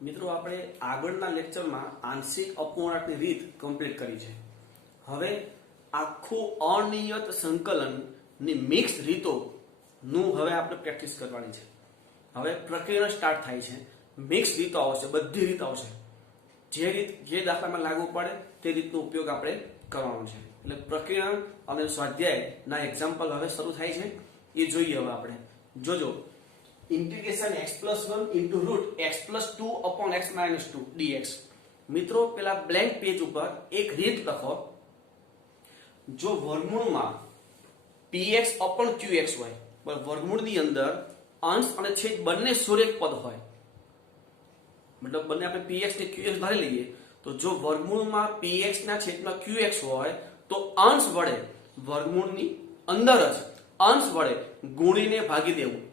મિત્રો આપણે આગળના લેક્ચરમાં આંશિક અપૂર્ણાંકની રીત કમ્પ્લીટ કરી છે. હવે આખું અનિયત સંકલનની મિક્સ રીતો નું હવે આપણે પ્રેક્ટિસ કરવાની છે. હવે પ્રક્રિયા સ્ટાર્ટ થાય છે. મિક્સ રીતો આવશે, બધી રીત આવશે. જે રીત જે દાખલામાં લાગુ પડે તે રીતનો ઉપયોગ આપણે કરવાનો છે. એટલે પ્રક્રિયા અને સ્વાધ્યાયના એક્ઝામ્પલ હવે શરૂ થાય છે. એ જોઈએ. હવે આપણે જોજો. Integration x+1 into root x+2 upon x minus 2 dx. મિત્રો પેલા બ્લેન્ક પેજ ઉપર એક રીત લખો. જો વર્ગમૂળમાં px upon qx હોય, પણ વર્ગમૂળની અંદર અંશ અને છેદ બંને શૂન્યક પદ હોય, મતલબ બંને આપણે px ને qx ધારી લઈએ, તો જો વર્ગમૂળમાં px ના છેદમાં qx હોય તો અંશ વડે વર્ગમૂળની અંદર જ અંશ વડે ગુણીને ભાગી દેવું.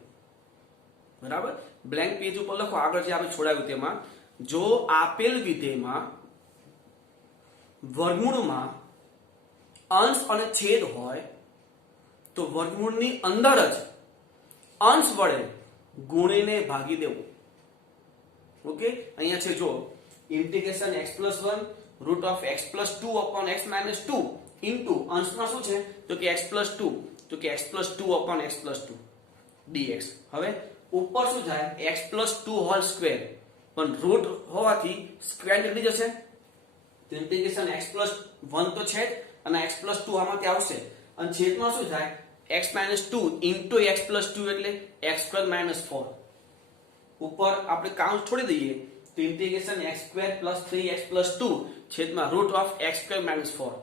બરાબર. બ્લેન્ક પેજ ઉપર લખો. આગળ જે આપણે છોડાવ્યું તેમાં જો આપેલ વિધેયમાં વર્ગમૂળમાં અંશ અને છેદ હોય તો વર્ગમૂળની અંદર જ અંશ વડે ગુણીને ભાગી દેવું. ઓકે. અહીંયા છે જો integration x+1 root of x+2 upon x minus 2 into અંશમાં શું છે તો કે x+2 તો કે x+2 upon x+2 dx. હવે ઉપર શું થાય x+2 હોલ સ્ક્વેર, પણ રૂટ હોવાથી સ્ક્વેર નીકળી જશે. તો ઇન્ટિગ્રેશન x+1 તો છે અને x+2 આમાંથી આવશે અને છેદમાં શું થાય x - 2 into x+2 એટલે x² - 4. ઉપર આપણે કાઉન્ટ છોડી દઈએ તો ઇન્ટિગ્રેશન x² + 3x+2 છેદમાં રૂટ ઓફ x² - 4.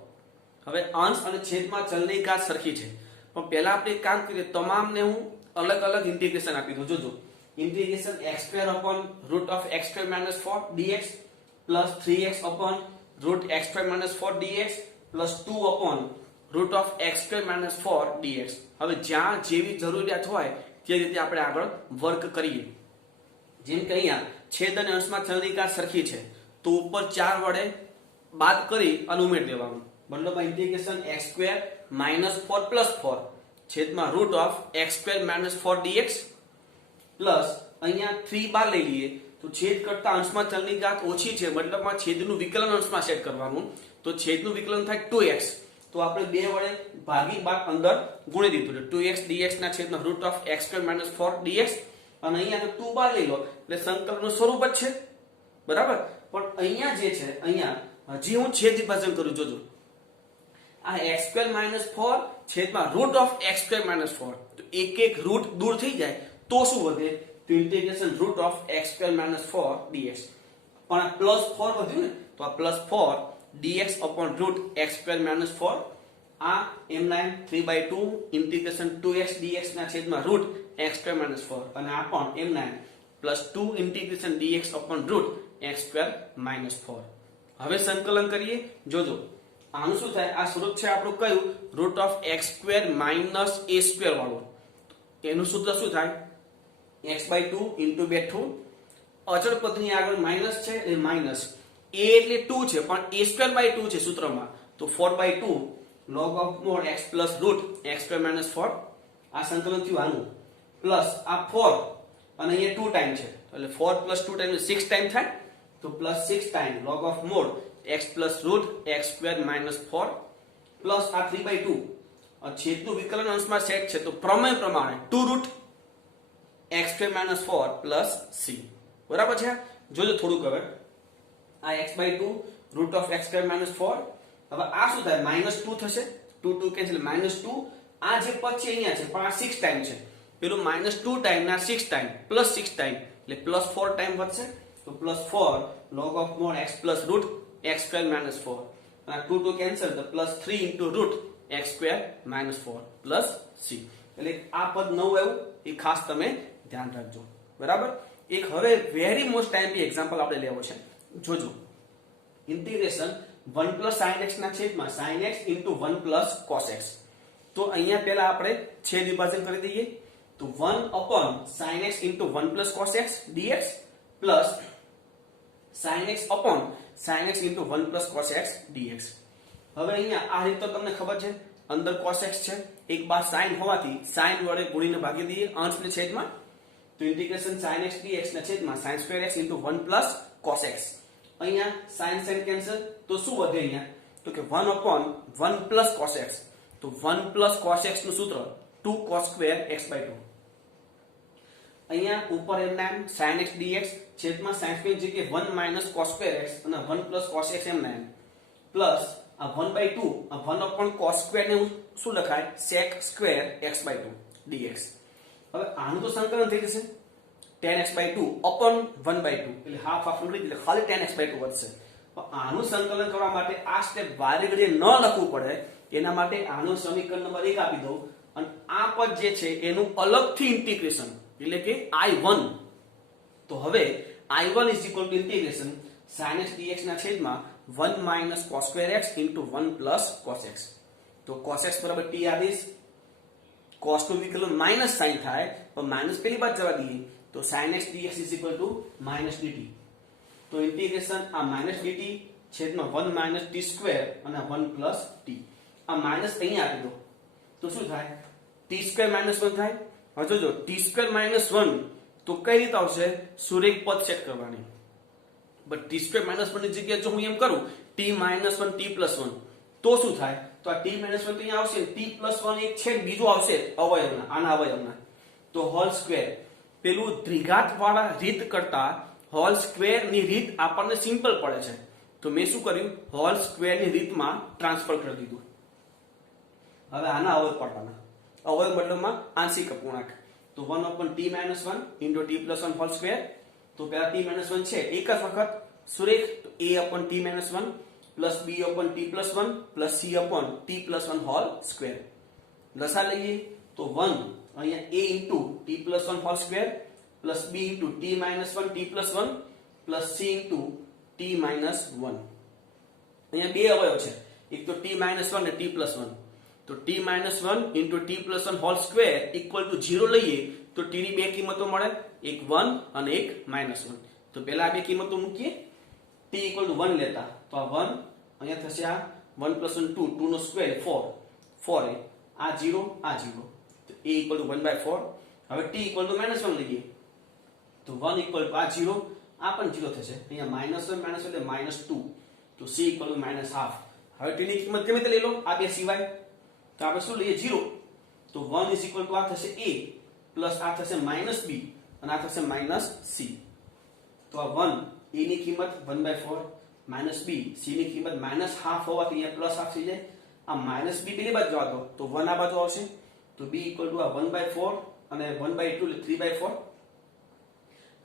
હવે અંશ અને છેદમાં ચલની ઘાત સરખી છે, પણ પહેલા આપણે એક કામ કરીએ. તમામને હું अलग अलग इंटीग्रेशन आपी दो. जो integration x² upon root of x² - 4 dx plus 3x upon root x² - 4 dx plus 2 upon root of x² - 4 dx. હવે જ્યાં જેવી જરૂરિયાત હોય તે રીતે આપણે આગળ વર્ક કરીએ. જેમ કે અહીંયા છેદ અને અંશમાં ચલની ઘાત સરખી છે તો ઉપર 4 વડે બાદ કરી અને ઉમેરી દેવાનું. મતલબ ઇન્ટિગ્રેશન x² - 4 + 4 છેદમાં root of x² - 4 dx plus અહીંયા 3 બાર લઈ લઈએ તો છેદ કરતા અંશમાં ચલની ઘાત ઓછી છે, મતલબમાં છેદનું વિકલન અંશમાં સેટ કરવાનું. તો છેદનું વિકલન થાય 2x, તો આપણે 2 વડે ભાગી બાદ અંદર ગુણી દીધું. 2x dx ના છેદમાં રૂટ ઓફ x² - 4 dx અને અહીંયા 2 બાર લઈ લો એટલે સંકલનનું સ્વરૂપ જ છે. બરાબર. પણ અહીંયા જે છે અહીંયા હજી હું છેદ વિભાજન કરું. જોજો આ x² - 4 છેદમાં રૂટ ઓફ x² - 4, તો એક એક રૂટ દૂર થઈ જાય તો શું વધે તો integration root of x² - 4 dx. પણ આ +4 વધ્યું ને તો આ +4 dx upon root x² - 4 આ m9 3/2 ઇન્ટિગ્રેશન 2x dx ના છેદમાં રૂટ x² - 4 અને આ પણ m9 +2 integration dx upon root x² - 4. હવે સંકલન કરીએ. જોજો આનું શું થાય. આ સ્વરૂપ છે આપણું કયું રૂટ ઓફ x² - a² વાળું. એનું સૂત્ર શું થાય x/2 * 2 અચળ પદની આગળ માઈનસ છે એ માઈનસ a એટલે 2 છે પણ a²/2 છે સૂત્રમાં, તો 4/2 log of mod x plus root x² - 4. આ સંકલન થયું આનું પ્લસ આ 4 અને અહીંયા 2 ટાઈમ છે એટલે 4 + 2 ટાઈમ 6 ટાઈમ થાય, તો +6 time log of mod x plus root x² - 4 plus આ 3/2 છેદનું વિકલન અંશમાં સેટ છે તો પ્રમેય પ્રમાણે 2 રૂટ x² - 4 પ્લસ c. બરાબર છે. જોજો થોડુંક હવે આ x/2 રૂટ ઓફ x² - 4. હવે આ શું થાય -2 થશે, 2 2 કેન્સલ -2. આ જે પદ છે અહીંયા છે પણ આ 6 ટાઈમ છે, પેલું -2 ટાઈમ ના 6 ટાઈમ પ્લસ 6 ટાઈમ એટલે +4 ટાઈમ વધશે, તો +4 log of mod x plus root x² - 4 અને 2 2 કેન્સલ તો +3 into root x² - 4 plus c. એટલે આ પદ નવું આવ્યું એ ખાસ તમે ધ્યાન રાખજો. બરાબર. એક હવે વેરી મોસ્ટ ટાઈમની એક્ઝામ્પલ આપણે લેવો છે. જોજો ઇન્ટિગ્રેશન 1 + sin x ના છેદમાં sin x into 1 plus cos x. તો અહીંયા પહેલા આપણે છેદ વિભાજન કરી દઈએ તો 1 upon sin x into 1 plus cos x dx plus sin x upon sin x into 1 plus cos x dx. હવે અહીંયા આ રીત તો તમને ખબર છે, અંદર cos x છે, એક બાર sin હોવાથી sin વડે ગુણીને ભાગી દઈએ અંશ ને છેદમાં, તો ઇન્ટિગ્રેશન sin x dx ના છેદમાં sin square x into 1 plus cos x. અહીંયા sin કેન્સલ, તો શું વધે અહીંયા? તો કે 1 upon 1 plus cos x. તો 1 plus cos x નું સૂત્ર 2 cos square x by 2. અહીંયા ઉપર એમના એમ sin x dx છેદમાં sin સ્ક્વેર જગ્યાએ 1 minus cos square x અને 1 plus cos x એમના એમ પ્લસ આ 1 by 2 આ 1 upon cos square ને શું લખાય? sec square x by 2 dx. હવે આનું તો સંકલન થઈ જશે tan x by 2 upon 1 by 2 એટલે હાફ હાફ નીકળી એટલે ખાલી tan x by 2 વધશે. આનું સંકલન કરવા માટે આ સ્ટેપ વારે ઘડીએ ન લખવું પડે એના માટે આનું સમીકરણ નંબર 1 આપી દઉં અને આ પદ જે છે એનું અલગથી ઇન્ટિગ્રેશન એટલે કે I1. તો હવે I1 is equal to integration sin x dx ના છેદમાં 1 minus cos square x into 1 plus cos x. તો cos x બરાબર t આદેશ cos નું વિકલન માઈનસ sin થાય પણ માઈનસ પેલી બાજુ જવા દઈએ તો sin x dx is equal to minus dt. તો ઇન્ટિગ્રેશન આ minus dt છેદમાં 1 minus t square અને 1 plus t. આ માઈનસ અહીંયા આપી દો તો શું થાય? t square minus 1 થાય. હવે જોજો t square minus 1 તો કઈ રીતે આવશે? સુરેખ પદ સેટ કરવાની. બટ t square minus 1 ની જગ્યાએ જો હું એમ કરું t minus 1 t plus 1 તો શું થાય? તો આ t minus 1 તો અહીંયા આવશે, t plus 1 એક છે બીજો આવશે અવયવના, આના અવયવના. તો હોલ સ્ક્વેર પેલું દ્વિઘાત વાળા રીત કરતા હોલ સ્ક્વેર ની રીત આપણને સિમ્પલ પડે છે તો મેં શું કર્યું? હોલ સ્ક્વેર ની રીતમાં ટ્રાન્સફર કરી દીધું. હવે આના અવયવ પડવાના, અવયવ મતલબમાં આંશિક અપૂર્ણાંક. તો 1 upon t minus 1 into t plus 1 whole square. તો પેલા t minus 1 છે એક જ વખત સુરેખ તો a upon t minus 1 plus b upon t plus 1 plus c upon t plus 1 whole square. લસા લઈએ તો 1 અહીંયા a into t plus 1 whole square plus b into t minus 1 t plus 1 plus c into t minus 1. અહીંયા બે અવયવ છે, એક તો t minus 1 અને t plus 1. તો t minus 1 into t plus 1 whole square equal to 0 લઈએ તો t ની બે કિંમતો મળે, એક 1 અને એક -1. તો પહેલા આ બે કિંમતો મૂકીએ, t equal to 1 લેતા તો આ 1 અહીંયા થશે, આ 1 plus 1 2, 2 નો સ્ક્વેર 4, 4 આ 0 આ 0 તો a equal to 1/4. હવે t equal to -1 લઈએ તો 1 equal to આ 0 આ પણ 0 થશે, અહીંયા -1 એટલે -2 તો c equal to -half. હવે t ની કિંમત ગમે તે લઈ લો, આ બે સિવાય તો આપણે શું લઈએ 0. તો 1 is equal to આ થશે a પ્લસ આ થશે -b અને આ થશે -c. તો આ 1 a ની કિંમત 1/4 -b c ની કિંમત -half હોવાથી અહીંયા પ્લસ હાફ થઈ જાય. આ -b પેલી બાજુ જવા દો તો 1 આ બાજુ આવશે તો b equal to આ 1/4 અને 1/2 એટલે 3/4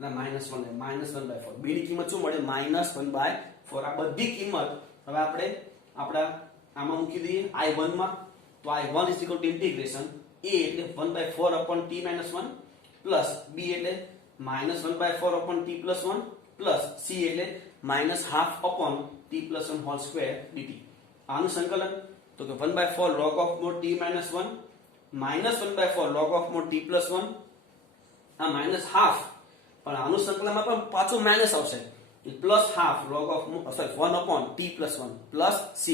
અને -1/4. b ની કિંમત શું મળે? -1/4. આ બધી કિંમત હવે આપણે આપણા આમાં મૂકી દઈએ I1 માં. તો I1 is equal to integration a એટલે 1/4 upon t minus 1 plus b એટલે -1/4 upon t plus 1 plus c એટલે -half upon t plus 1 whole square dt. આનું સંકલન તો કે 1/4 log of mod t minus 1 -1/4 log of mod t plus 1 આ -half પણ આનું સંકલનમાં પણ પાછું માઈનસ આવશે plus half log of 1 upon t plus 1 plus c.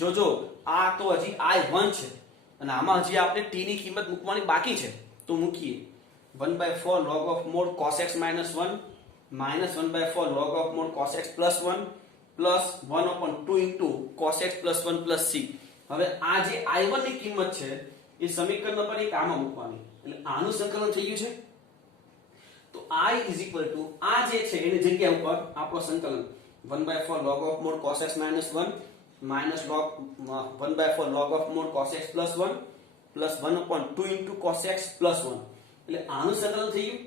જોજો આ તો હજી I1 છે અને આમાં હજી આપણે t ની કિંમત મૂકવાની બાકી છે તો મૂકીએ 1/4 log of mod cos x minus 1 -1/4 log of mod cos x plus 1 plus 1 upon 2 into cos x plus 1 plus c. હવે આ જે I1 ની કિંમત છે એ સમીકરણ નંબર 1 આમાં મૂકવાની એટલે આનું સંકલન થઈ ગયું છે. તો I is equal to આ જે છે એની જગ્યા ઉપર આપણો સંકલન 1/4 log of mod cos x minus 1 minus log 1/4 log of mod cos x plus 1 plus 1 upon 2 into cos x plus 1 એટલે આનું સંકલન થઈ ગયું.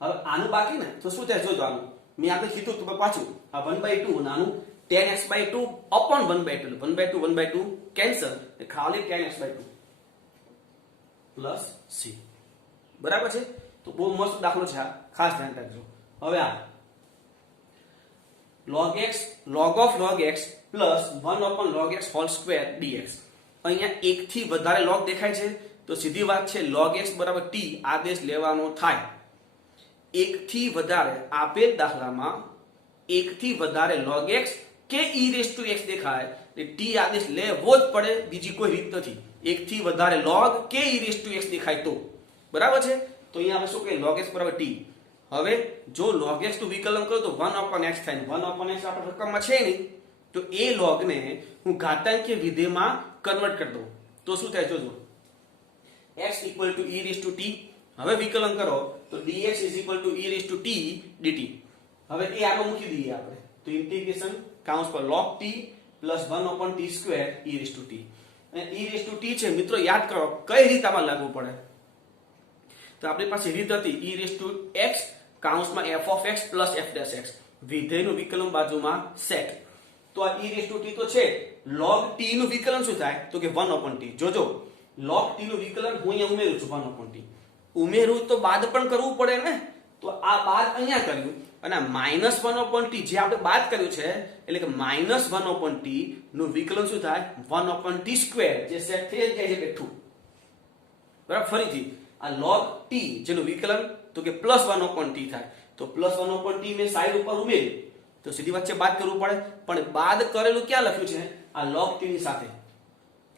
હવે આનું બાકી ને તો શું થાય જોજો, આનું મેં આપણે કીધું તો પાછું આ 1/2 અને આનું tan x/2 upon 1/2 1/2 કેન્સલ એટલે ખાલી tan x/2 plus c. બરાબર છે. તો બહુ મસ્ત દાખલો છે, ખાસ ધ્યાન રાખજો. હવે આ log x log of log x plus 1 upon log x whole square dx. અહીંયા એક થી વધારે log દેખાય છે તો સીધી વાત છે log x બરાબર t આદેશ લેવાનો થાય. એક થી વધારે આપેલ દાખલામાં એક થી વધારે log x કે e raised to x દેખાય એટલે t આદેશ લેવો જ પડે, બીજી કોઈ રીત નથી. એક થી વધારે log કે e raised to x દેખાય તો બરાબર છે. તો અહીંયા આપણે શું કહીએ log x બરાબર t. હવે જો log x નું વિકલન કરું તો 1/x થાય. 1/x આપણે રકમમાં છે નહીં, તો એ log ને હું ઘાતાંકીય વિધેયમાં કન્વર્ટ કરી દઉં તો શું થાય જોજો. x equal to e raised to t. હવે વિકલન કરો તો dx is equal to e raised to t dt. હવે એ આગળ મૂકી દઈએ આપણે તો ઇન્ટિગ્રેશન કાઉન્સ પર log t plus 1/t square e raised to t. અને e raised to t છે મિત્રો, યાદ કરો કઈ રીત આમાં લાગુ પડે. તો આપણી પાસે રીત હતી e raised to x કાઉન્સમાં f of x plus f dash x. વિધેયનું વિકલન બાજુમાં સેટ. તો આ e raised to t તો છે, log t નું વિકલન શું થાય તો કે 1/t. જોજો log t નું વિકલન હું અહીંયા ઉમેરું છું 1/t. ઉમેરું તો બાદ પણ કરવું પડે ને, તો આ બાદ અહીંયા કર્યું અને -1/t જે આપણે બાદ કર્યું છે એટલે કે -1/t નું વિકલન શું થાય 1/t સ્ક્વેર, જે સેટ થઈ જાય છે બેઠું. બરાબર. ફરીથી આ log t જેનું વિકલન તો કે +1/t થાય, તો +1/t મેં સાઈડ ઉપર ઉમેર્યું તો સીધી વચ્ચે બાદ કરવું પડે, પણ બાદ કરેલું ક્યાં લખ્યું છે આ log t ની સાથે,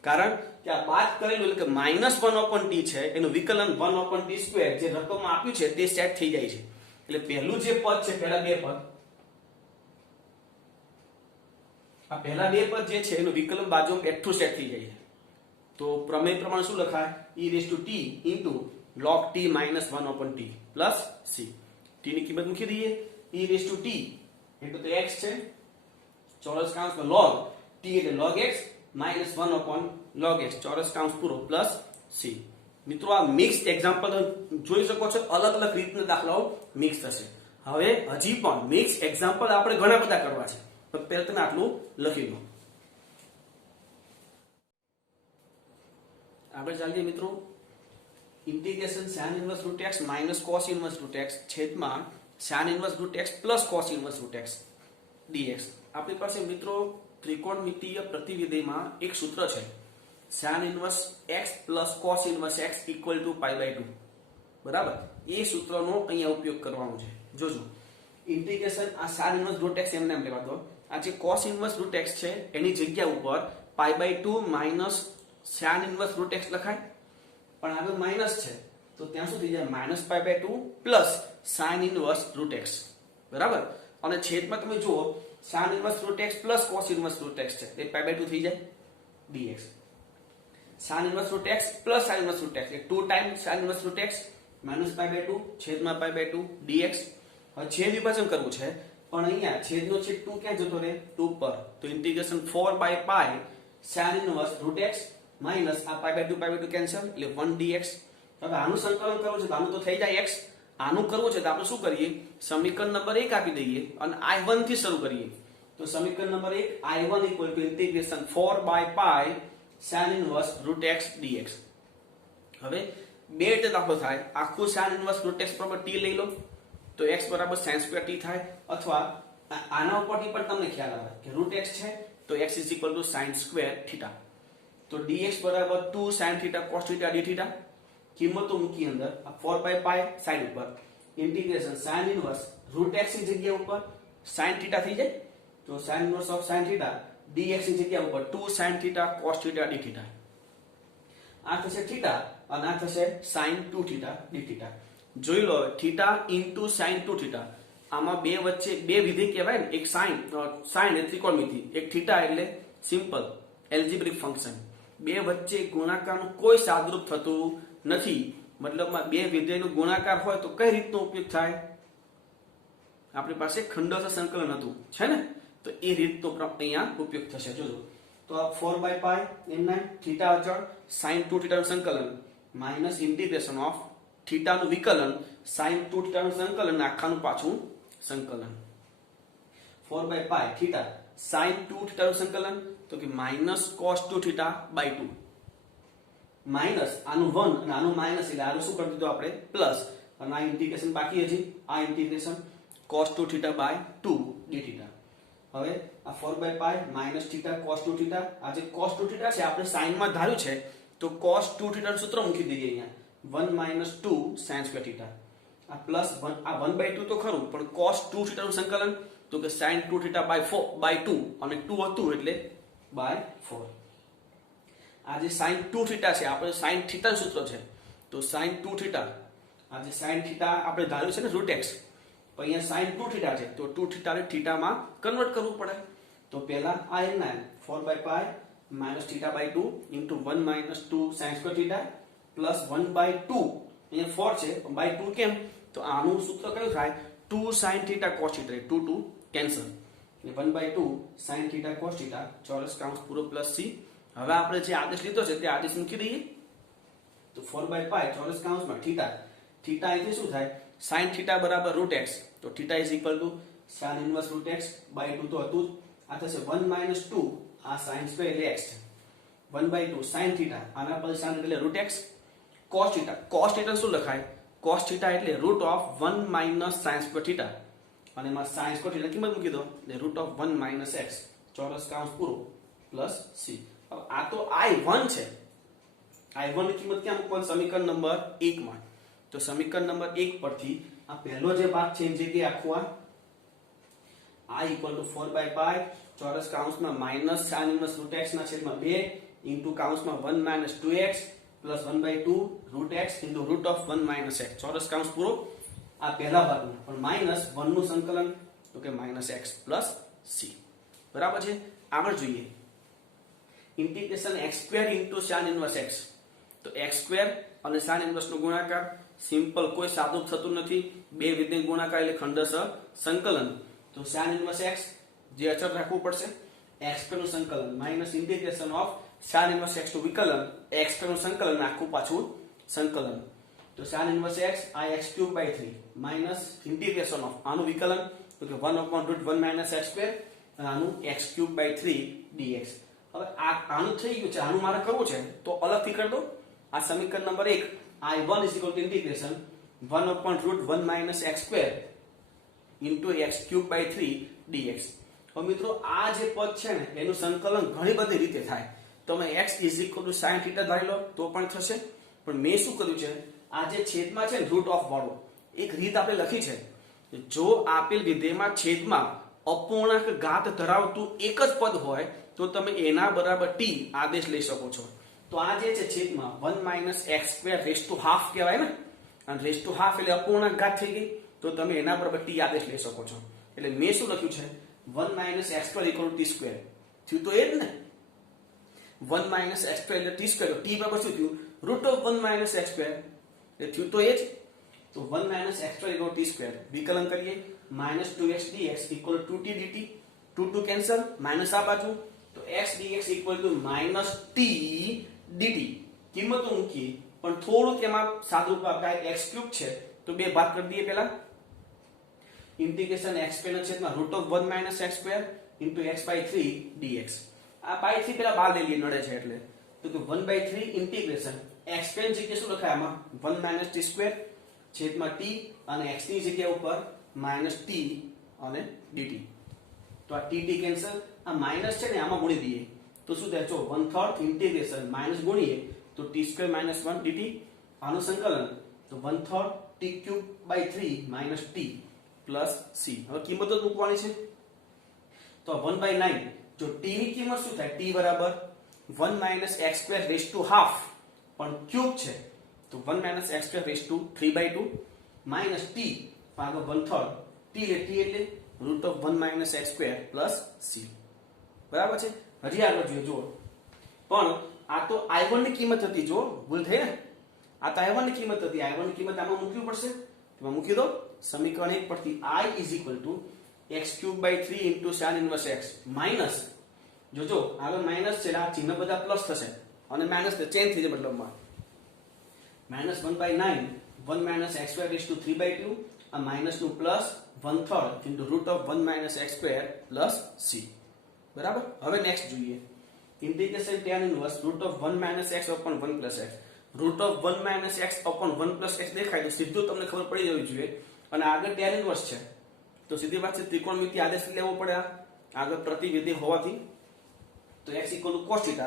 કારણ કે આ બાદ કરેલું એટલે કે -1/t છે એનું વિકલન 1/t સ્ક્વેર જે રકમમાં આપ્યું છે તે સેટ થઈ જાય છે. એટલે પહેલું જે પદ છે, પહેલા બે પદ, આ પહેલા બે પદ જે છે એનું વિકલન બાજુમાં બેઠું સેટ થઈ જાય છે. તો પ્રમેય પ્રમાણે શું લખાય e raised to t into log t minus 1/t plus c. t ની કિંમત મૂકી દઈએ e raised to t into તો x છે, ચોરસ કૌંસમાં log t એટલે log x minus 1/log x ચોરસ કૌંસ પૂરો plus c. મિત્રો આ મિક્સ એક્ઝામ્પલ જોઈ શકો છો, અલગ અલગ રીતના દાખલાઓ મિક્સ થશે. હવે હજી પણ મિક્સ એક્ઝામ્પલ આપણે ઘણા બધા કરવા છે, પણ પહેલા તમે આટલું લખી લો. આગળ ચાલીએ મિત્રો. Integration sin inverse root x minus cos inverse root x છેદમાં sin inverse root x plus cos inverse root x dx. આપણી પાસે મિત્રો ત્રિકોણમિતિય પ્રતિવિધેયમાં એક સૂત્ર છે, sin inverse x plus cos inverse x equal to π/2. બરાબર. એ સૂત્રનો અહીંયા ઉપયોગ કરવાનો છે. જોજો ઇન્ટિગ્રેશન આ sin ઇન્વર્સ રૂટ x એમને એમ લેવા દો. આ જે cos ઇન્વર્સ રૂટ x છે એની જગ્યા ઉપર π/2 minus sin inverse root x લખાય, પણ આગળ માઈનસ છે તો ત્યાં શું થઈ જાય -π/2 plus sin inverse root x. બરાબર. અને છેદમાં તમે જુઓ sin inverse root x plus cos inverse root x છે એ π/2 થઈ જાય dx. sin inverse root x plus sin inverse root x એટલે 2 time sin inverse root x -π/2 છેદમાં π/2 dx. હવે છેદ વિભાજન કરવું છે, પણ અહીંયા છેદનો છેદ 2 ક્યાં જતો રહે 2 પર, તો integration 4/π sin inverse root x minus આ π/2 કેન્સલ એટલે 1 dx. હવે આનું સંકલન કરવું છે તો આનું તો થઈ જાય x. આનું કરવું છે તો આપણે શું કરીએ, સમીકરણ નંબર 1 આપી દઈએ અને i1 થી શરૂ કરીએ. તો સમીકરણ number 1 i1 equal to integration 4/π sin inverse root x dx. હવે બે રીતે દાખલો થાય, આખું sin ઇન્વર્સ રૂટ x બરાબર t લઈ લો તો x બરાબર sin સ્ક્વેર t થાય, અથવા આના ઉપરથી પણ તમને ખ્યાલ આવે કે રૂટ x છે તો x is equal to sin square theta. તો dx બરાબર 2 sin theta cos theta d theta. કિંમતો મૂકી અંદર 4/π સાઈડ ઉપર, integration sin inverse root x ની જગ્યા ઉપર sin થીટા થઈ જાય, તો sin inverse of sin theta dx ની જગ્યા ઉપર 2 sin theta cos theta d theta. આ થશે થીટા અને આ થશે sin 2 થીટા d થીટા. જોઈ લો થીટા ઇન્ટુ sin 2 થીટા. આમાં બે વચ્ચે બે વિધેય કહેવાય ને, એક sin એટલે ત્રિકોણમિતિ, એક થીટા એટલે સિમ્પલ એલ્જિબ્રિક ફંક્શન. બે વચ્ચે ગુણાકારનું કોઈ સાદરૂપ થતું નથી. મતલબમાં બે વિધેયનો ગુણાકાર હોય તો કઈ રીતનો ઉપયોગ થાય, આપણી પાસે ખંડોસ્થ સંકલન હતું છે ને, તો એ રીતનો અહીંયા ઉપયોગ થશે. જોજો તો આ 4/π n9 થીટા અચળ sin 2 થીટાનું સંકલન માઈનસ ઇન્ટિગ્રેશન ઓફ થીટાનું વિકલન sin 2 થીટાનું સંકલન આખાનું પાછું સંકલન. 4/π થીટા sin 2 થીટાનું સંકલન તો કે minus cos 2 theta by 2 minus આનું 1 અને આનું માઈનસ એટલે આનું શું કરી દીધું આપણે પ્લસ, અને આ ઇન્ટિગ્રેશન બાકી હજી, આ integration cos 2 theta by 2 d theta. હવે આ 4/π માઈનસ થીટા cos 2 થીટા, આ જે cos 2 થીટા છે આપણે sin માં ધાર્યું છે તો cos 2 થીટાનું સૂત્ર મૂકી દઈએ અહીંયા 1 - 2 sin સ્ક્વેર થીટા. આ પ્લસ 1 આ 1/2 તો ખરું, પણ cos 2 થીટાનું સંકલન તો કે sin 2 થીટા બાય 2 અને 2 હતું એટલે બાય 4. આ જે sin 2 થીટા છે આપણે sin થીટાનું સૂત્ર છે, તો sin 2 થીટા આ જે sin થીટા આપણે ધાર્યું છે ને રૂટ x, તો અહીંયા sin 2 થીટા છે તો 2 થીટા ને થીટામાં કન્વર્ટ કરવું પડે. તો પહેલા આ એના 4/π minus theta by 2 into 1 minus 2 sin square theta plus 1/2 અહીંયા 4 છે by 2 કેમ, તો આનું સૂત્ર કયું થાય 2 sin theta cos theta, 2 2 cancel, 1/2 sin theta cos theta ચોરસ કૌંસ પૂરો પ્લસ c. હવે આપણે જે આદેશ લીધો છે તે આદેશ મૂકી દઈએ. તો 4/π ચોરસ કૌંસમાં થીટા, થીટા એટલે શું થાય sin theta બરાબર રૂટ x, તો theta is equal to sin inverse root x by 2 તો હતું જ, આ થશે 1 minus 2 આ sin સ્ક્વેર એટલે x, 1/2 sin theta આના પર sin એટલે route x, cos theta, cos theta શું લખાય, cos theta એટલે root of 1 minus sin square theta, અને એમાં sin સ્ક્વેર theta કિંમત મૂકી દો એટલે રૂટ ઓફ 1 minus x ચોરસ કૌંસ પૂરો પ્લસ c. હવે આ તો i1 છે, i1 ની કિંમત ક્યાં મૂકવાની, સમીકરણ નંબર 1 માં. તો સમીકરણ નંબર 1 પરથી આ પહેલો જે ભાગ છે જે કે આખું આ i equal to 4/π ચોરસ કૌંસમાં minus sin inverse root x ના છેદમાં 2 ઇન્ટુ કૌંસમાં 1 minus 2x plus 1/2 root x into root of 1 minus x ચોરસ કૌંસ પૂરો. આ પહેલા ભાગનું પણ માઈનસ 1 નું સંકલન, તો કે માઈનસ x પ્લસ c. બરાબર છે. આગળ જોઈએ integration x² into sin inverse x. તો x² અને sin ઇન્વર્સ નો ગુણાકાર સિમ્પલ, કોઈ સાદું થતું નથી, બે વિધેય ગુણાકાર એટલે ખંડશ સંકલન. તો sin ઇન્વર્સ x જે અચળ રાખવું પડશે, x² નું સંકલન minus integration of sin inverse x નું વિકલન, x² નું સંકલન આખું પાછું સંકલન. તો sin ઇન્વર્સ x આ x³/3 માઈનસ ઇન્ટિગ્રેશન ઓફ આનું વિકલન, તો કે 1/√1 minus x² અને આનું x³/3 dx. હવે આનું થઈ ગયું છે, આનું મારે કરવું છે તો અલગથી કરી દો. આ સમીકરણ number 1 i1 integration 1/√1 minus x² into x³/3 dx. હવે મિત્રો આ જે પદ છે ને એનું સંકલન ઘણી બધી રીતે થાય. તમે x sin θ ધારી લો તો પણ થશે, પણ મેં શું કર્યું છે આ જે છેદમાં છે ને રૂટ ઓફ વાળો એક રીત આપણે લખી છે, જો આપેલ વિધેયમાં છેદમાં અપૂર્ણાંક ઘાત ધરાવતું એક જ પદ હોય તો તમે એના બરાબર t આદેશ લઈ શકો છો. તો આ જે છે છેદમાં 1 minus x² raise to half કહેવાય ને, અને રેઝ ટુ હાફ એટલે અપૂર્ણાંક ઘાત થઈ ગઈ, તો તમે એના બરાબર t આદેશ લઈ શકો છો. એટલે મેં શું લખ્યું છે 1 minus x² equal to t square, થયું તો એ જ ને, 1 minus x² એટલે t square, t બરાબર શું થયું રૂટ ઓફ 1 minus x², એટલે થયું તો એ જ. તો 1 minus x² equal to t square, વિકલન કરીએ minus 2x dx equal to 2t dt, 2 2 cancel, minus આ બાજુ, તો x dx equal to minus t dt. કિંમતો મૂકીએ પણ થોડુંક એમાં સાદું આપણે x³ છે તો બે ભાગ કરી દઈએ. પહેલા ઇન્ટિગ્રેશન x² ના છેદમાં route of 1 minus x² into x/3 dx. આ by 3 પેલા બાર લઈ લઈએ નડે છે એટલે, તો કે 1/3 ઇન્ટિગ્રેશન x² ની જગ્યાએ શું લખાય આમાં 1 minus t² છેદમાં t અને x ની જગ્યા ઉપર minus t અને dt. તો આ t કેન્સલ, આ માઈનસ છે ને આમાં ગુણી દઈએ તો શું થાય, જો 1/3 ઇન્ટિગ્રેશન માઈનસ ગુણીએ તો t² - 1 dt, આનું સંકલન તો 1/3 t³/3 minus t plus c. હવે કિંમતો મૂકવાની છે તો 1/9, જો t ની કિંમત શું થાય, t બરાબર 1 minus x² raise to half પણ ક્યુબ છે તો 1 minus x² raise to 3/2 minus t ભાગ્યા 1/3, t એટલે root of 1 minus x² plus c. બરાબર છે. હજી આગળ જોઈએ, જો પણ આ તો i1 ની કિંમત હતી, જો ભૂલ થઈ ને, આ તો i1 ની કિંમત હતી, i1 ની કિંમત આમાં મૂકવી પડશે, એમાં મૂકી દો. સમીકરણ 1 પરથી i is equal to x³/3 into sin inverse x minus, જો આગળ માઈનસ છે આ ચિહ્ન બધા પ્લસ થશે અને માઈનસ ચેન્જ થઈ જાય, મતલબમાં minus 1/9 1 minus x² raised to 3/2, આ માઈનસ નું plus 1/3 into root of 1 minus x² plus c. બરાબર. હવે નેક્સ્ટ જોઈએ integration tan inverse route of 1 minus x upon 1 plus x. Route of 1 minus x upon 1 plus x દેખાય તો સીધું તમને ખબર પડી જવી જોઈએ, અને આગળ tan ઇન્વર્સ છે તો સીધી વાત છે ત્રિકોણમિતિ આદેશ લેવો પડે, આગળ પ્રતિવિધિ હોવાથી. તો x equal to cos θ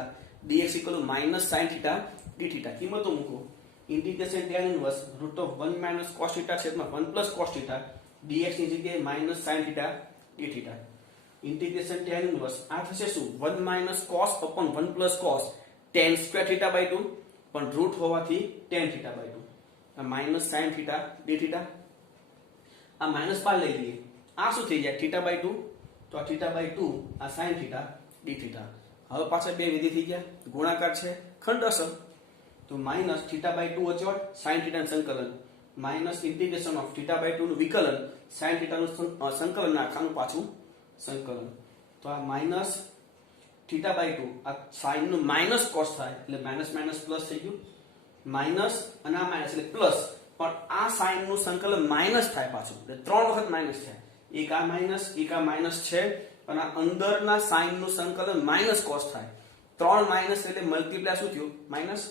dx equal to minus sin θ dθ. કિંમતો મૂકો, integration tan inverse route of 1 minus cos θ છેદમાં 1 plus cos θ dx ની જગ્યાએ minus sin θ dθ. Integration tan inverse આ થશે શું 1 minus cos upon 1 plus cos tan square θ by 2, પણ route હોવાથી tan θ by 2. Minus sine theta D theta, આ minus બહાર લઈ લઈએ, આ શું થઈ જાય થીટા બાય 2, તો આ થીટા બાય 2 આ સાઇન થીટા ડી થીટા. હવે પાછા બે વિધિ થઈ ગયા, ગુણાકાર છે ખંડ અસર, તો માઇનસ થીટા બાય 2 અચળ સાઇન થીટા સંકલન minus integration of theta by 2 નું વિકલન સાઇન થીટા નું સંકલન આખાનું પાછું સંકલન. તો આ માઇનસ થીટા બાય 2 આ સાઇન નું માઇનસ કોસ થાય એટલે માઇનસ માઇનસ પ્લસ થઈ ગયું, માઇનસ અને આ માઇનસ એટલે પ્લસ, પણ આ સાઇન નું સંકલન માઇનસ થાય પાછું એટલે 3 વખત માઇનસ થાય, એક આ માઇનસ છે અને આ અંદરના સાઇન નું સંકલન માઇનસ કોસ થાય, 3 માઇનસ એટલે મલ્ટીપ્લાય શું થયું માઇનસ,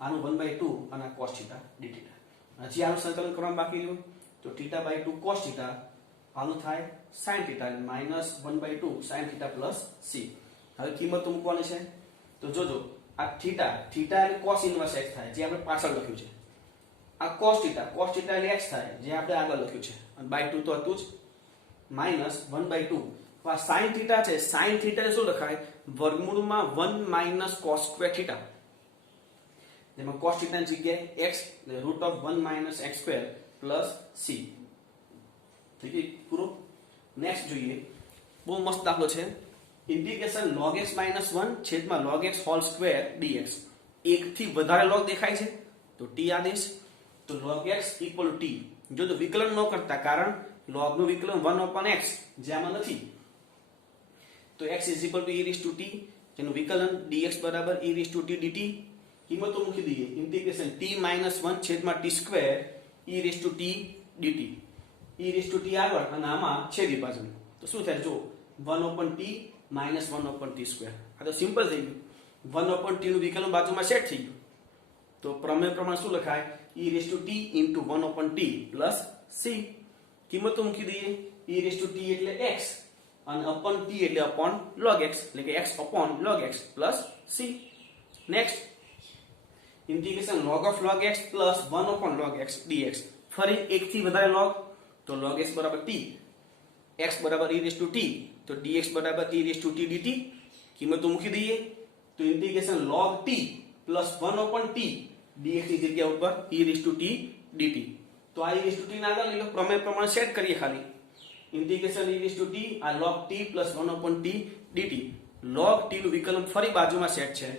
આનું 1/2 અને cos થીટા d થીટા. હજી આનું સંકલન કરવાનું બાકી રહ્યું તો થીટા બાય 2 cos થીટા, આનું થાય sin theta minus 1/2 sin theta plus c. હવે કિંમતો મૂકવાની છે તો જોજો આ થીટા એટલે cos ઇન્વર્સ x થાય જે આપણે પાછળ લખ્યું છે, આ cos થીટા એટલે x થાય જે આપણે આગળ લખ્યું છે, અને બાય 2 તો હતું જ, માઇનસ 1/2. આ sin થીટા છે, sin થીટા શું લખાય વર્ગમૂળમાં 1 માઇનસ cos સ્ક્વેર થીટા, જેમાં cos થીટા ની જગ્યાએ x એટલે √1 minus x square plus c. ઠીક છે પૂરો. નેક્સ્ટ જોઈએ, બહુ મસ્ત દાખલો છે, ઇન્ટિગ્રેશન log x - 1 છેદમાં log x whole square dx. એક થી વધારે log દેખાય છે તો t આદેશ, તો log x = t. જો તો વિકલન ન કરતા, કારણ log નું વિકલન 1/x જે આમાં નથી, તો x = e⁻t, જેનું વિકલન dx = e⁻t dt. કિંમતો મૂકી દઈએ, ઇન્ટિગ્રેશન t - 1 છેદમાં t square e⁻t dt. e⁻t આગળ અને આમાં છેદ વિભાજન, તો શું થાય જો 1/t - 1/t સ્ક્વેર. આ તો સિમ્પલ થઈ ગયું, 1/t નું વિકલન બાજુમાં સેટ થઈ ગયું, તો પ્રમેય પ્રમાણે શું લખાય e⁻t * 1/t પ્લસ c. કિંમતો મૂકી દઈએ, e⁻t એટલે x અને upon t એટલે upon log x, એટલે કે x upon log x plus c. Next integration log x plus 1/log x dx. ફરી એક થી વધારે log તો log x બરાબર t, x બરાબર e⁻t, તો dx બરાબર e⁻t dt. કિંમતો મૂકી દઈએ તો integration log t plus 1/t dx ની જગ્યા ઉપર e⁻t dt. તો આ e⁻t ના આગળ લઈ લો, પ્રમેય પ્રમાણે સેટ કરીએ ખાલી, ઇન્ટિગ્રેશન e⁻t આ log t plus 1/t dt. log t નું વિકલન ફરી બાજુમાં સેટ છે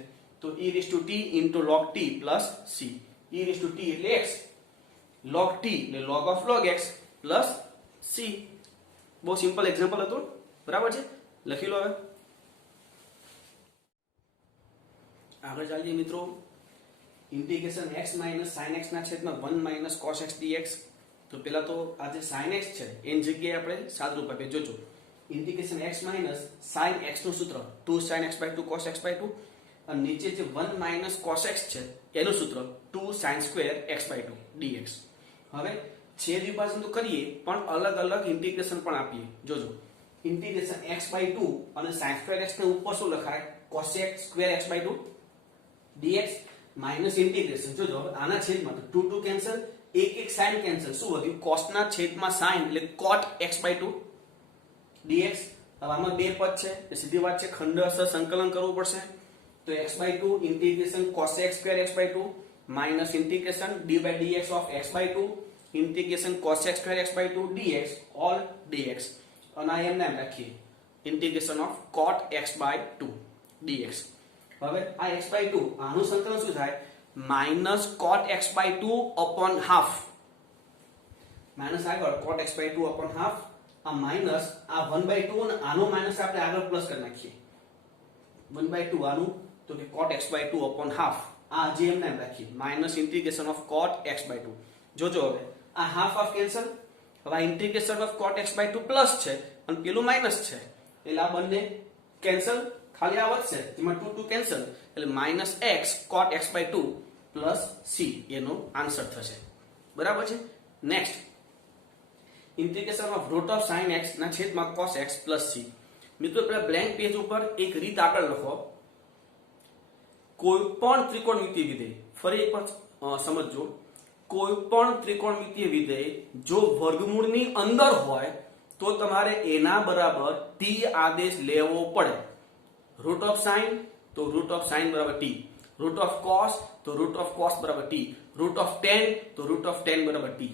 તો e⁻t into log t plus c. e⁻t એટલે x, log t એટલે log x plus c. બહુ સિમ્પલ એક્ઝામ્પલ હતું, બરાબર છે, લખી લો. હવે આગળ ચાલીએ મિત્રો, ઇન્ટિગ્રેશન x - sin x ના છેદમાં 1 - cos x dx. તો પેલા તો આ જે sin x છે એની જગ્યાએ આપણે સાદુરૂપ આપીએ. જોજો ઇન્ટિગ્રેશન x - sin x નું સૂત્ર 2 sin x/2 cos x/2, અને નીચે જે 1 - cos x છે એનું સૂત્ર 2 sin² x/2 dx. હવે છેદ વિભાજન તો કરીએ પણ અલગ અલગ ઇન્ટિગ્રેશન પણ આપીએ. જોજો ઇન્ટિગ્રેશન x/2 અને sin² x ને ઉપર શું લખાય cos² x/2 dx minus integration, જોજો આના છેદમાં તો 2 2 કેન્સલ, એક sin કેન્સલ, શું વધ્યું cos ના છેદમાં sin એટલે cot x/2 dx. હવે આમાં બે પદ છે એટલે સીધી વાત છે ખંડ અસર સંકલન કરવું પડશે, તો x/2 integration cos² x/2 minus integration d/dx of x/2 integration cos² x/2 dx all dx. અને આ એમને એમ રાખીએ integration of cot x/2 dx. હવે આ x/2 આનું સંકલન શું થાય minus cot x/2 upon half, minus આગળ cot x/2 upon half, આ માઈનસ આ 1/2 અને આનું માઈનસ આપણે આગળ પ્લસ કરી નાખીએ 1/2 આનું, તો કે cot x/2 upon half. આ જે એમને એમ રાખીએ minus integration of cot x/2. જોજો હવે આ હાફ હાફ કેન્સલ, હવે આ integration of cot x/2 plus છે અને પેલું માઈનસ છે એટલે આ બંને કેન્સલ, ખાલી આ વધશે જેમાં 2 2 કેન્સલ એટલે minus x cot x/2 plus c એનો આન્સર થશે, બરાબર છે. Next integration of √sin x ના છેદમાં cos x પ્લસ c. મિત્રો પેલા બ્લેન્ક પેજ ઉપર એક રીત આગળ લખો, કોઈ પણ ત્રિકોણમિતિય વિધેય, ફરી એકવાર સમજજો, કોઈ પણ ત્રિકોણમિતિય વિધેય જો વર્ગમૂળની અંદર હોય તો તમારે એના બરાબર t આદેશ લેવો પડે. √sin તો √sin બરાબર t, √cos તો √cos બરાબર t, રૂટ ઓફ 10 તો રૂટ ઓફ 10 બરાબર t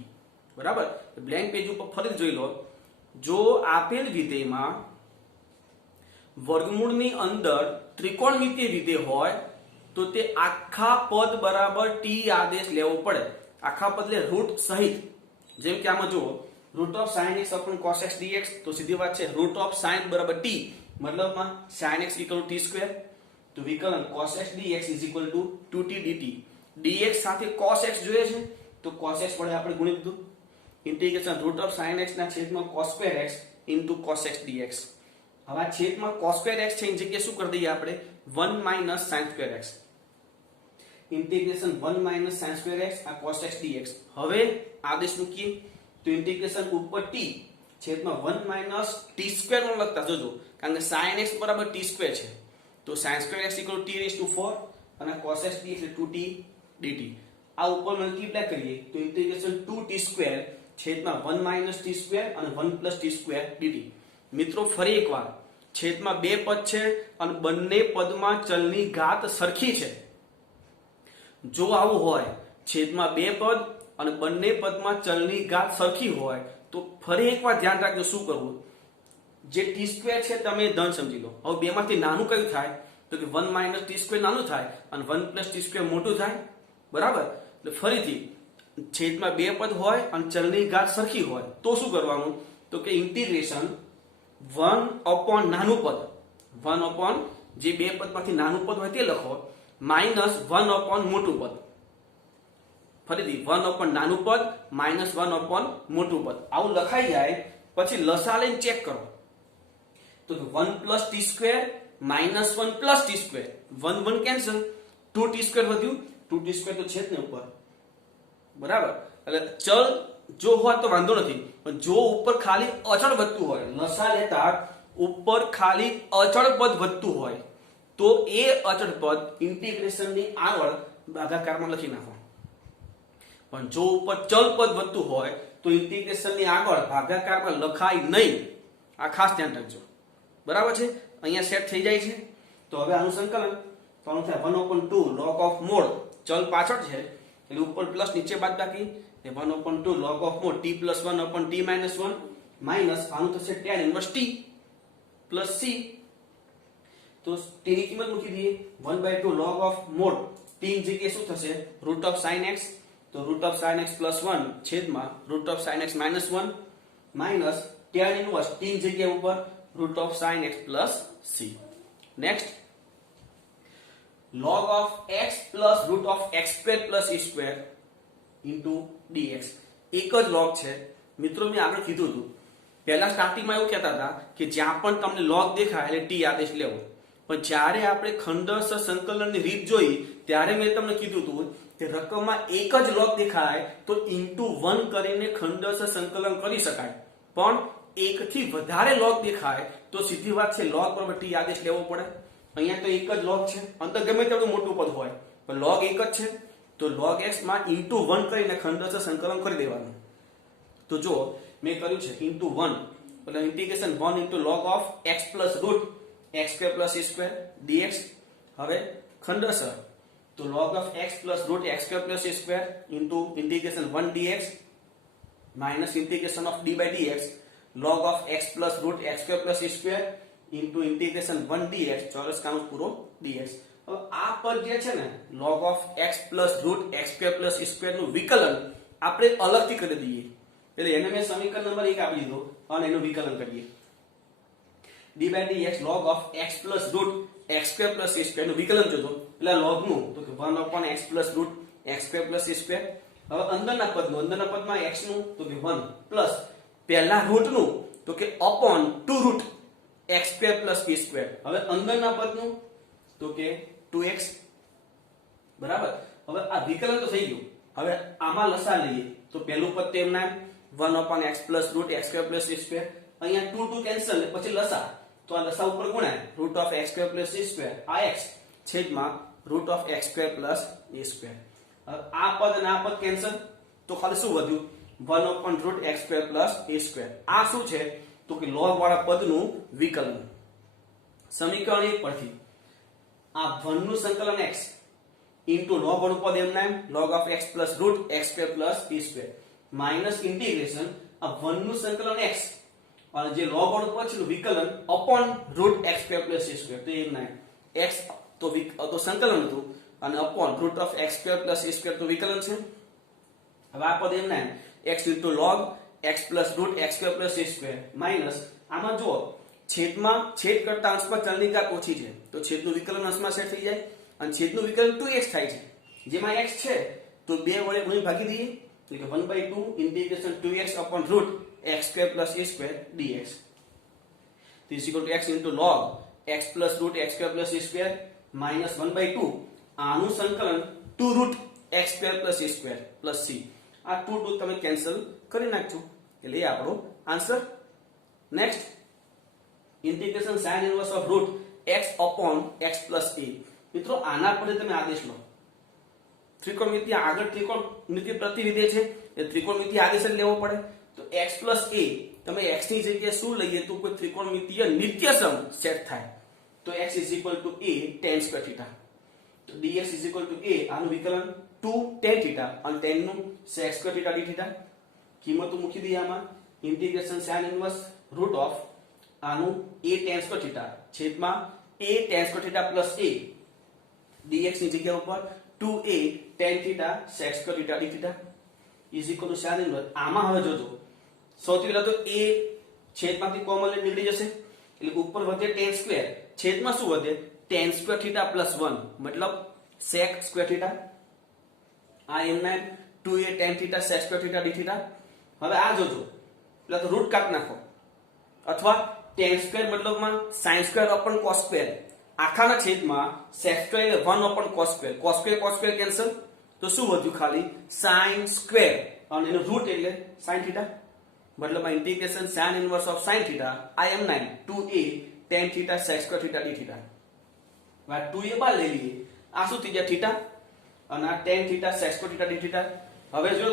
બરાબર. બ્લેન્ક પેજ ઉપર ફરી જોઈ લો. જો આપેલ વિધેયમાં વર્ગમૂળની અંદર ત્રિકોણમિતિય વિધેય હોય તો તે આખા પદ બરાબર t આદેશ લેવો પડે. આખા પદ એટલે રૂટ સહિત. જેમ કે આમાં જુઓ root of sin x upon cos x dx તો સીધી વાત છે રૂટ ઓફ sin બરાબર t મતલબમાં sin x equal to t square તો વિકલન cos x dx is equal to 2t dt. dx સાથે cos x જોઈએ છે તો cos x વડે આપણે ગુણી દીધું. Integration root of sin x ના છેદમાં cos square x into cos x dx. હવે આ છેદમાં cos square x છે એની જગ્યાએ શું કરી દઈએ આપણે 1 minus sin square x. Integration 1 minus sin square x આ cos x dx. હવે આદેશ મૂકીએ તો ઇન્ટિગ્રેશન ઉપર t છેદમાં 1 minus t square નો લખતા જોજો કારણ કે sin x બરાબર t square છે તો sin square x equal to t raised to 4 અને cos x dx એટલે 2t dt. આ ઉપર મલ્ટીપ્લાય કરીએ તો ઇન્ટિગ્રેશન 2t square છેદમાં 1 minus t square અને 1 plus t square dt. મિત્રો ફરી એકવાર છેદમાં બે પદ છે અને બંને પદમાં ચલની ઘાત સરખી છે. જો આવું હોય છેદમાં બે પદ અને બંને પદમાં ચલની ઘાત સરખી હોય તો ફરી એકવાર ધ્યાન રાખજો શું કરવું. જે t square છે તમે ધન સમજી લો. હવે બેમાંથી નાનું કયું થાય તો કે 1 minus t square નાનું થાય અને 1 plus t square મોટું થાય બરાબર. એટલે ફરીથી છેદમાં બે પદ હોય અને ચલની ઘાત સરખી હોય તો શું કરવાનું તો કે ઇન્ટિગ્રેશન 1 upon નાનું પદ 1 upon જે બે પદમાંથી નાનું પદ હોય તે લખો માઇનસ 1 upon મોટું પદ. ફરીથી 1 upon નાનું પદ માઇનસ 1 upon મોટું પદ આવું લખાઈ જાય પછી લસા લઈને ચેક કરો તો 1 plus t square minus 1 plus t square 1 1 cancel 2t square વધ્યું 2t square તો છે જ ને ઉપર બરાબર. એટલે ચલ જો હોય તો વાંધો નથી પણ જો ઉપર ખાલી અચળ વધતું હોય લસા લેતા ઉપર ખાલી અચળ પદ વધતું હોય તો એ અચળ પદ ઇન્ટિગ્રેશનની આગળ ભાગાકારમાં લખી નાખો. પણ જો ઉપર ચલ પદ વધતું હોય તો ઇન્ટિગ્રેશનની આગળ ભાગાકારમાં લખાય નહીં. આ ખાસ ધ્યાન રાખજો બરાબર છે. અહીંયા સેટ થઈ જાય છે તો હવે આનું સંકલન તો આનું થાય 1/2 log of mod ચલ પાછળ છે એટલે ઉપર પ્લસ નીચે બાદબાકી 1/2 log of mod t plus 1 upon t minus 1 minus આનું થશે tan inverse t plus c. તો t ની કિંમત મૂકી દઈએ 1/2 log of mod t ની જગ્યાએ શું થશે root of sin x તો root of sin x plus 1 છેદમાં root of sin x minus 1 minus tan inverse t ની જગ્યા ઉપર root of sin x plus c. next log of x plus root of x square plus e square into dx. એક જ log છે મિત્રો. મેં આગળ કીધું હતું પહેલા સ્ટાર્ટિંગમાં એવું કહેતા હતા કે જ્યાં પણ તમને log દેખાય એટલે t આદેશ લેવો. પણ જ્યારે આપણે ખંડરસ સંકલનની રીત જોઈ ત્યારે મેં તમને કીધું હતું કે રકમમાં એક જ log દેખાય તો into 1 કરીને ખંડરસ સંકલન કરી શકાય. પણ એકથી વધારે log દેખાય તો સીધી વાત છે log બરાબર t આદેશ લેવો પડે. અહીંયા તો એક જ log છે અંદર ગમે તેટલું મોટું પદ હોય પણ log એક જ છે તો log x માં into 1 કરીને ખંડરસ સંકલન કરી દેવાનું. તો જો મેં કર્યું છે into 1 એટલે integration 1 into log of x plus root x square plus e square dx. હવે ખંડરસ તો log of x plus root x square plus e square into integration 1 dx minus integration of d by dx log of x plus root x square plus e square into integration 1 dx ચોરસ કાઉન્સ પૂરો dx. હવે આ પદ જે છે ને log of x plus root x square plus e square નું વિકલન આપણે અલગથી કરી દઈએ. એટલે એને મેં સમીકરણ નંબર 1 આપી દીધો અને એનું વિકલન કરીએ d by dx log of x plus root x square plus e square નું વિકલન જોજો એટલે log નું તો કે 1 upon x plus root x square plus e square. હવે અંદરના પદમાં x નું તો કે 1 પ્લસ પહેલા રૂટ નું તો કે upon 2 root x square plus e square. હવે અંદરના પદનું તો કે 2x બરાબર. હવે આ વિકલન તો થઈ ગયું. હવે આમાં લસા લઈએ તો પહેલું પદ તેમ નામ 1 upon x plus root x square plus e square. અહીંયા 2 કેન્સલ પછી લસા તો આ લસા ઉપર ગુણાય root of x square plus e square આ x છેદમાં root of x square plus e square. હવે આ પદ અને આ પદ કેન્સલ તો ખાલી શું વધ્યું 1 upon root x square plus e square. આ શું છે તો કે log વાળા પદનું વિકલન. સમીકરણ 1 પરથી આ 1 નું સંકલન x ઇન્ટુ log વાળું પદ એમ નામ log of x plus root x square plus e square minus integration આ 1 નું સંકલન x અને જે log વાળું પદ છે વિકલન upon root x square plus e square તો એમ નામ x તો સંકલન હતું અને upon root of x square plus e square તો વિકલન છે. હવે આ પદ એમ નામ x into log x plus root x square plus e square minus આમાં જો છેદમાં છેદ કરતા અંશમાં ચલની ઘાત ઓછી છે તો છેદનું વિકલન અંશમાં સેટ થઈ જાય અને છેદનું વિકલન 2x થાય છે જેમાં x છે તો 2 વડે ગુણી ભાગી દઈએ એટલે 1/2 integration 2x upon root x square plus e square dx is equal to x into log x plus root x square plus e square minus 1/2 આનું સંકલન 2 root x square plus e square plus c આ 2 તમે cancel કરી નાખજો એટલે એ આપણો answer. Next integration sin inverse of root x upon x plus a મિત્રો આના પર તમે આદેશ લો ત્રિકોણમિતિ આગળ ત્રિકોણમિતિ પ્રતિવિધેય છે એ ત્રિકોણમિતિ આદેશ લેવો પડે તો x plus a તમે x ની જગ્યાએ શું લઈએ તો કોઈ ત્રિકોણમિતિય નિત્યસમ સેટ થાય તો x is equal to a tan square theta તો dx is equal to a આનું વિકલન 2 tan theta અને tan નું sec square theta d theta કિંમતો મૂકી દઈએ આમાં integration sin inverse root of આનું a tan square theta છેદમાં a tan square theta plus a dx ની જગ્યા ઉપર 2a tan theta sec square theta d theta is equal to sin inverse આમાં હવે જોજો સૌથી પહેલા તો a છેદમાંથી કોમન લઈ નીકળી જશે એટલે ઉપર વધે tan square છેદમાં શું વધે tan square theta plus 1 મતલબ sec square theta આ એમના 2a tan theta sec square theta d theta. હવે આ જોજો એટલે તો રૂટ કાઢ નાખો અથવા tan square મતલબમાં sin square upon cos square આખાના છેદમાં sec square એટલે 1 upon cos square કેન્સલ તો શું વધ્યું ખાલી sin square અને એનો રૂટ એટલે sin theta મતલબમાં integration sin inverse of sin theta I am 9 2a tan theta sec square theta d theta. હવે 2a બાર લઈ લઈએ આ શું થઈ જાય theta અને આ tan theta sec square theta d theta. હવે જો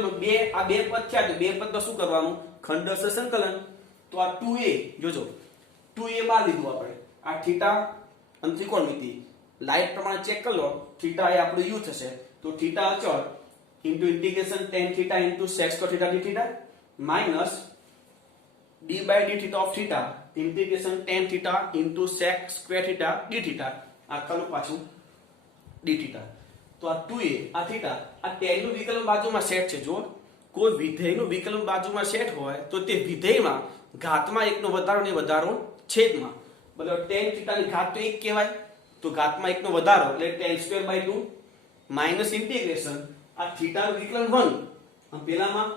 આ બે પદ થયા તો બે પદ તો શું કરવાનું ખંડસ્થ સંકલન તો આ 2a જોજો 2a બાર લીધું આપણે આ થીટા અને ત્રિકોણમિતિ લાઈટ પ્રમાણે ચેક કરી લો થીટા એ આપણું u થશે તો થીટા અચળ into integration tan theta into sec square theta d theta minus d by d theta of theta integration tan theta into sec square theta d theta આખાનું પાછું d theta. તો આ 2a આ theta આ tan નું વિકલન બાજુમાં set છે જો કોઈ વિધેયનું વિકલન બાજુમાં સેટ હોય તો તે વિધેયમાં ઘાતમાં 1 નો વધારો ને વધારો છેદમાં મતલબ tan theta ની ઘાત તો 1 કહેવાય તો ઘાતમાં 1 નો વધારો એટલે tan square by 2 minus integration આ થીટા નું વિકલન 1 અને પેલામાં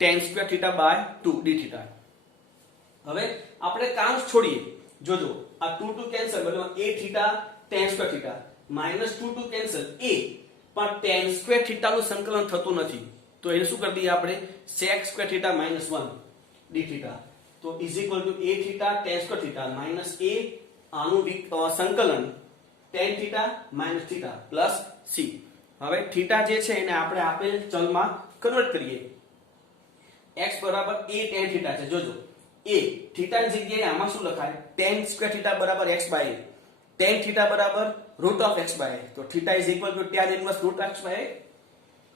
tan square theta by 2 d theta. હવે આપણે કાઉન્સ છોડીએ જોજો આ 2 2 કેન્સલ મતલબ a theta tan square theta minus 2 2 cancel a પણ tan square theta નું સંકલન થતું નથી તો એને શું કરી દઈએ આપણે sec square theta minus 1 d theta તો is equal to a theta tan square theta minus a આનું સંકલન tan theta minus theta plus c. હવે theta જે છે એને આપણે આપેલ ચલમાં કન્વર્ટ કરીએ x બરાબર a tan theta છે જોજો a theta ની જગ્યાએ આમાં શું લખાય tan square theta બરાબર x by a tan theta બરાબર root of x by a તો theta is equal to tan inverse root x by a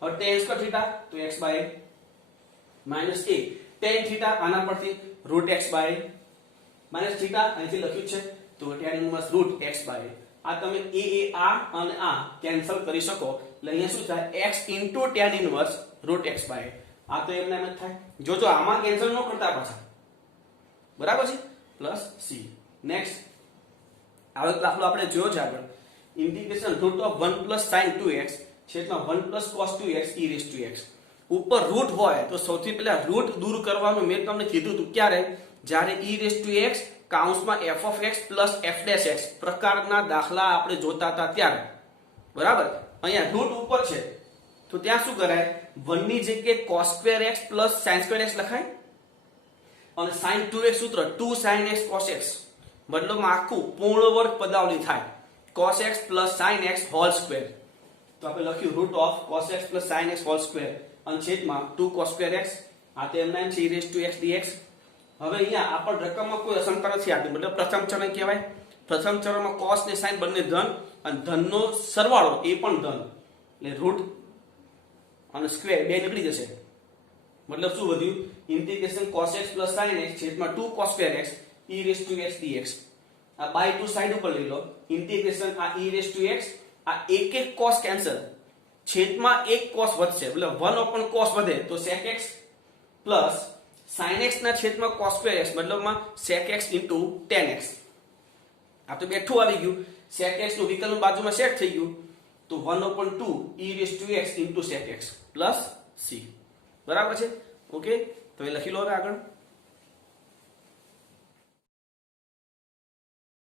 और tan square theta तो x by a minus a tan theta આના પરથી root x by a minus theta અહીંથી લખ્યું છે તો tan inverse root x by a આ તમે a અને આ કેન્સલ કરી શકો એટલે અહીંયા શું થાય x into tan inverse root x by a આ તો એમને એમ જ થાય જોજો આમાં કેન્સલ ન કરતા પાછા બરાબર છે પ્લસ c. નેક્સ્ટ હવે દાખલો આપણે જોયો છે આગળ integration route of 1 plus sin 2x છેદમાં 1 plus cos 2x e raised to x ઉપર રૂટ હોય તો સૌથી પહેલા રૂટ દૂર કરવાનું મેં તમને કીધું હતું ક્યારે જ્યારે e raised to x કાઉન્સમાં f of x plus f dash x પ્રકારના દાખલા આપણે જોતા હતા ત્યારે બરાબર અહીંયા રૂટ ઉપર છે તો ત્યાં શું કરાય 1 ની જગ્યાએ cos square x plus sin square x લખાય અને sin 2x સૂત્ર 2 sin x cos x મતલબમાં આખું પૂર્ણ વર્ગ પદાવલી થાય cos x plus sin x whole square તો આપણે લખ્યું root of cos x plus sin x whole square અને છેદમાં 2 cos square x આ તો એમ નામ છે e raised to x dx. હવે અહીંયા આપણ રકમમાં કોઈ અસમતા નથી આપી મતલબ પ્રથમ ચરણ કહેવાય પ્રથમ ચરણમાં cos ને sin બંને ધન અને ધનનો સરવાળો એ પણ ધન એટલે રૂટ અને સ્ક્વેર બે નીકળી જશે, મતલબ શું વધ્યું? Integration cos x plus sin x છેદમાં 2 cos square x e raised to x dx. આ બાય 2 સાઈડ ઉપર લઈ લો, ઇન્ટિગ્રેશન આ e raised to x, આ એક એક cos કેન્સલ, છેદમાં એક cos વધશે, એટલે 1 upon cos વધે તો sec x plus sin x ના છેદમાં cos square x, મતલબમાં sec x into tan x. આ તો બેઠું આવી ગયું, sec x નું વિકલન બાજુમાં સેટ થઈ ગયું, તો 1 upon 2 e raised to x into sec x plus c. બરાબર છે? ઓકે, તો એ લખી લો હવે આગળ.